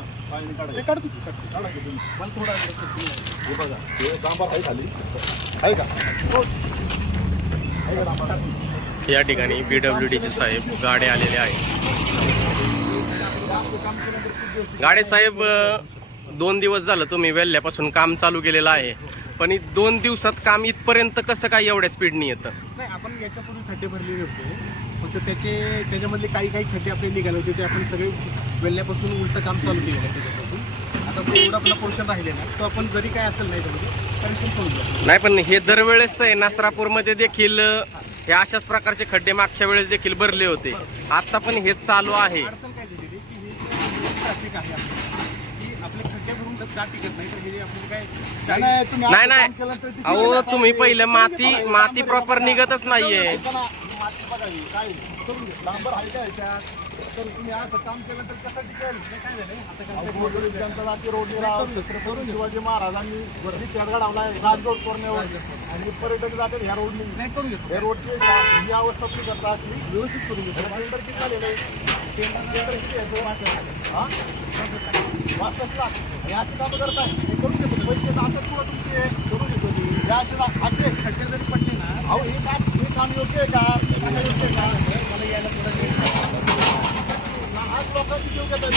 ते काढतो की काढा की तुम्ही मला थोडा हे बघा हे डांबर आहे खाली आहे का हो आहे का डांबर या ठिकाणी PWDचे साहेब गाडे आलेले आहेत. गाडे साहेब 2 दिवस झालं तुम्ही वेल्ल्यापासून काम चालू केलेलं आहे, पण 2 दिवसात काम इथपर्यंत कसं काय एवढ्या स्पीडनी येतं? नाही, आपण याच्यापूर्वी खड्डे भरलेले होते, फक्त त्याच्यामधले काही खड्डे आपले निघाले होते, ते आपण सगळे वेल्ल्यापासून उलटं काम चालू केलं आहे त्याच्यापासून. आता तो एवढा आपला पोर्शन राहिले ना, तो आपण जरी काय असेल नाही त्यामध्ये करेक्शन करून द्या. नाही, पण हे दरवेळेस आहे. नसरापूरमध्ये देखील हे अशाच प्रकारचे खड्डे मागच्या वेळेस देखील भरले होते, आता पण हे चालू आहे. अडचण काय झालेली की हे ट्रॅफिक आहे की आपले खड्डे भरून का टिकत नाही, तर हे आपले काय नाही अहो, तुम्ही पहिलं माती प्रॉपर निघतच नाहीये. माती बघावी काय करून घे डांबर आहे का ह्याच्यात तर तुम्ही असं काम केलं तर कसं टिकेल? काय झालंय आता रोडने राव छत्रपती शिवाजी महाराजांनी वरती तेरगड लावलाय राजरोड करण्यावर आणि पर्यटक जातात ह्या रोडने नाही करून घेतो. या रोडची ही अवस्था तुम्ही करता अशी व्यवस्थित करून घेतो. टेंडर किती झालेलं आहे? टेंडर किती आहे? हां 65 लाख हे असं काम करताय हे करून घेतो. पैसे जातात पुढं तुमचे करून घेतो मी हे असे खड्डे जरी पडले ना, अहो हे काम योग्य आहे का? सांगा योग्य आहे का? मला यायला थोडं आज लोकांची जीव घेतात.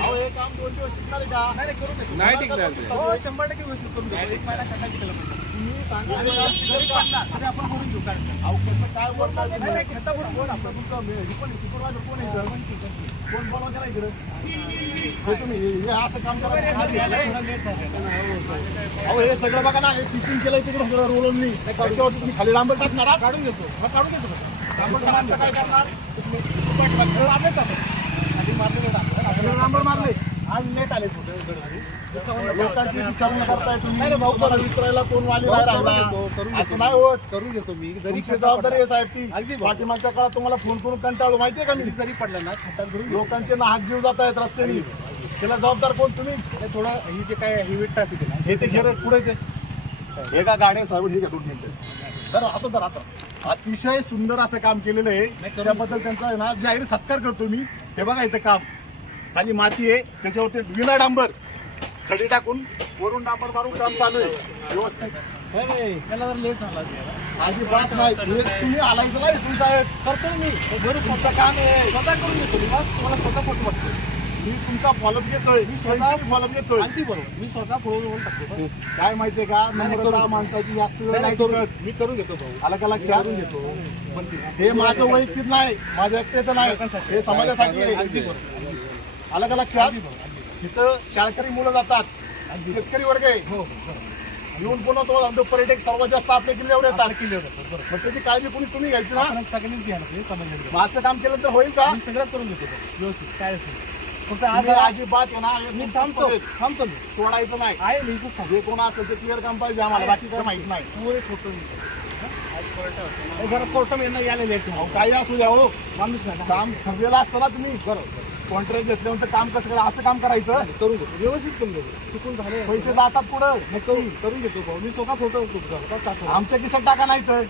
अहो हे काम 2 दिवस टिकणार आहे का? नाही करून घेतो. नाही टिकणार. हो 100% व्यवस्थित करून घेतो. एक महिना खड्डा टिकला पाहिजे. तुम्ही सांगा जरी पडला तरी आपण भरून घेऊ काय. अहो कसं काय बोलताय तुम्ही? नाही, खड्डा भरून आपण तुमचं हे पण सुपरवायझर कोण आहे इथं? कोण बनवायचं नाही इकडं? हे तुम्ही हे असं काम करायचं. अहो हे सगळं बघा ना, हे टिचिंग केलंय तिकडे सगळं रोलनी त्याच्यावरती तुम्ही खाली डांबर टाकणार आहात? काढून घेतो. मग काढून घेतो. डांबर काय करणार? डांबर मारले आज लेट आले थोडे लोकांची दिशाभूल करताय तुम्ही. मला विचारायला कोण वाली नाही राहिला असं नाही होत. करून घेतो मी. जरी जबाबदारी आहे साहेब ती. पाठीमागच्या काळात तुम्हाला फोन करून कंटाळलो माहितीये का मी? जरी पडला ना खड्डा भरून लोकांचे नाहक जीव जात आहेत रस्त्याने. त्याला जबाबदार कोण तुम्ही? थोडं ही जे काय हेवी ट्रॅफिक आहे ना, हे ते घेर पुढे ते हे का गाड्या साहेब हे घेतो तर आता अतिशय सुंदर असं काम केलेलं आहे. त्याबद्दल त्यांचा आहे ना जाहीर सत्कार करतो मी. हे बघा इथं काम खाली माती आहे, त्याच्यावरती विना डांबर खडी टाकून वरून डांबर मारून काम चालू आहे व्यवस्थित. त्याला जर लेट झाला माझी बात नाही, तुम्ही आलायचं नाही तुम्ही साहेब. करतो मी. बरं तुमचं काम आहे. स्वतः करून घेतो मी. बस मला स्वतः फोटो वाटतो. मी तुमचा फॉलोअप घेतोय. मी स्वतः फॉलोअप घेतोय. अगदी बरोबर. मी स्वतः फोटो टाकतो. काय माहितीये का, नम्रता माणसाची जास्त वेळ नाही टिकत. मी करून घेतो भाऊ. आलं का लक्षात? करून घेतो. हे माझं वैयक्तिक नाही, माझ्या एकट्याचं नाही, हे समाजासाठी आहे. आलं का लक्षात? इथं शाळकरी मुलं जातात, शेतकरी वर्ग आहे येऊन पुन्हा तो पर्यटक सर्वात जास्त आपल्या किल्ल्यावर येतात. मग त्याची काळजी कोणी तुम्ही घ्यायची ना. सगळ्यांनीच घ्या समाजात. मग असं काम केलं तर होईल का? मी सगळं करून घेतो व्यवस्थित. काय असेल फक्त आज आज अजिबात आहे ना, मी थांबतो सोडायचं नाही. आहे मी इथं जे कोण असेल ते क्लिअर काम पाहिजे आम्हाला, बाकी काय माहित नाही. पुरे फोटो जरा कोर्टम यांना यायला लेट काही असू द्या हो, माणूस नाही काम ठरलेलं असतं ना. तुम्ही बरोबर कॉन्ट्रॅक्ट घेतल्यानंतर काम कसं करा, असं काम करायचं. करून घेतो व्यवस्थित करून घेतो. चुकून झाले पैसे जातात पुढं. करून घेतो भाऊ. मी स्वतः फोटो आमच्या खिशात टाका नाही तर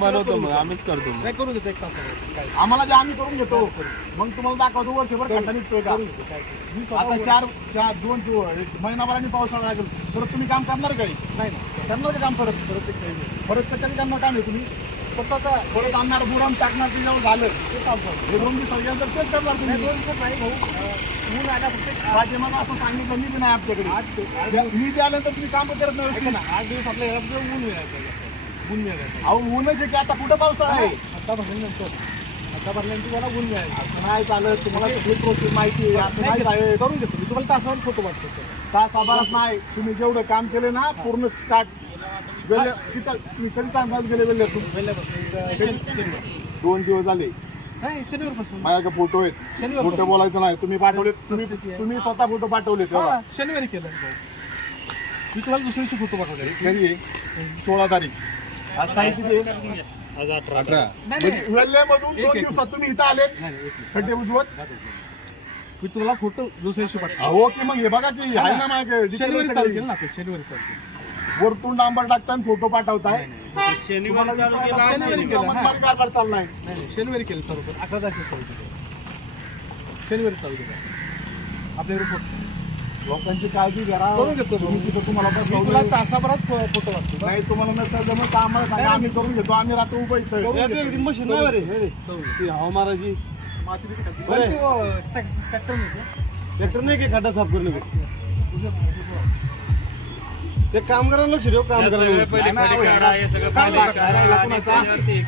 बनवतो मग आम्हीच करतो. नाही करून घेतो 1 तास. आम्हाला जे आम्ही करून घेतो मग तुम्हाला दाखवतो वर्षभर खड्डा निघतोय का. आता 2 दिवस 1 महिनाभराने पावसाळा लागेल तर तुम्ही काम करणार काही नाही करणार का काम परत कधी करणार काम आहे तुम्ही? स्वतःचा परत आणणार बुराम टाकणार त्याच्यावर झालं ते काम करतो. हे 2 दिवस तेच करणार तुम्ही. 2 दिवसात नाही भाऊ. ऊन आल्या फक्त मला असं सांगितलं मी नाही आपल्याकडे. मी ते आल्यानंतर तुम्ही काम करत नाही. 8 दिवस आपल्या ऊन मिळायचं. ऊन मिळायचं. अहो ऊनच आहे की आता कुठं पावसाळा आहे. आता भरल्यानंतर मला ऊन मिळायचं. असं नाही चालत. तुम्हाला सगळी प्रोसेस माहिती आहे. असं नाही आहे. करून घेतो मी. तुम्हाला तासावर फोटो वाटतो. तास आभारात नाही. तुम्ही जेवढं काम केले ना पूर्ण स्टार्ट वेल्हे तिथं तुम्ही कधी तांबात गेले वेल्ह्यातून? 2 दिवस झाले. नाही शनिवारपासून माझ्याकडे फोटो आहेत. शनिवार फोटो बोलायचं नाही. तुम्ही पाठवले, तुम्ही स्वतः फोटो पाठवले तेव्हा शनिवारी केलं मी तुम्हाला दुसऱ्या दिवशी फोटो पाठवले. कधी आहे? 16 तारीख. आज काही किती आहे? आज 18. वेल्ह्यामधून 2 दिवसात तुम्ही इथं आले खड्डे बुजवत. मी तुम्हाला फोटो दुसऱ्या दिवशी पाठवले. हो की मग हे बघा की आहे ना माझ्याकडे. शनिवारी चालू केलं ना. शनिवारी चालू केलं. वरतून डांबर टाकताय फोटो पाठवताय. शनिवारी चालू केलं. कारभार चाललाय. नाही शनिवारी केलं बरोबर. 11 तारखेला चालू केलं. शनिवारी चालू केलं. आपल्याकडे लोकांची काळजी घ्या करून घेतो तुम्ही तिथं तुम्हाला मी बसवलंय. तुला तासाभरात फोटो लागतो नाही तुम्हाला नसेल जमत तर आम्हाला सांगा आम्ही करून घेतो आम्ही राहतो उभं इथं मशीन नाही बरे ती हवा मारायची माती बिती खाती. ट्रॅक्टर नाही की खड्डा साफ करून ते काम करायला लक्ष ठेव काम करायला नाही, नाही, हो, काम करायला कुणाचा? हे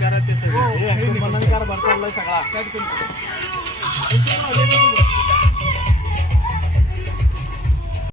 ऍक्शन बनवून कारभार चाललाय सगळा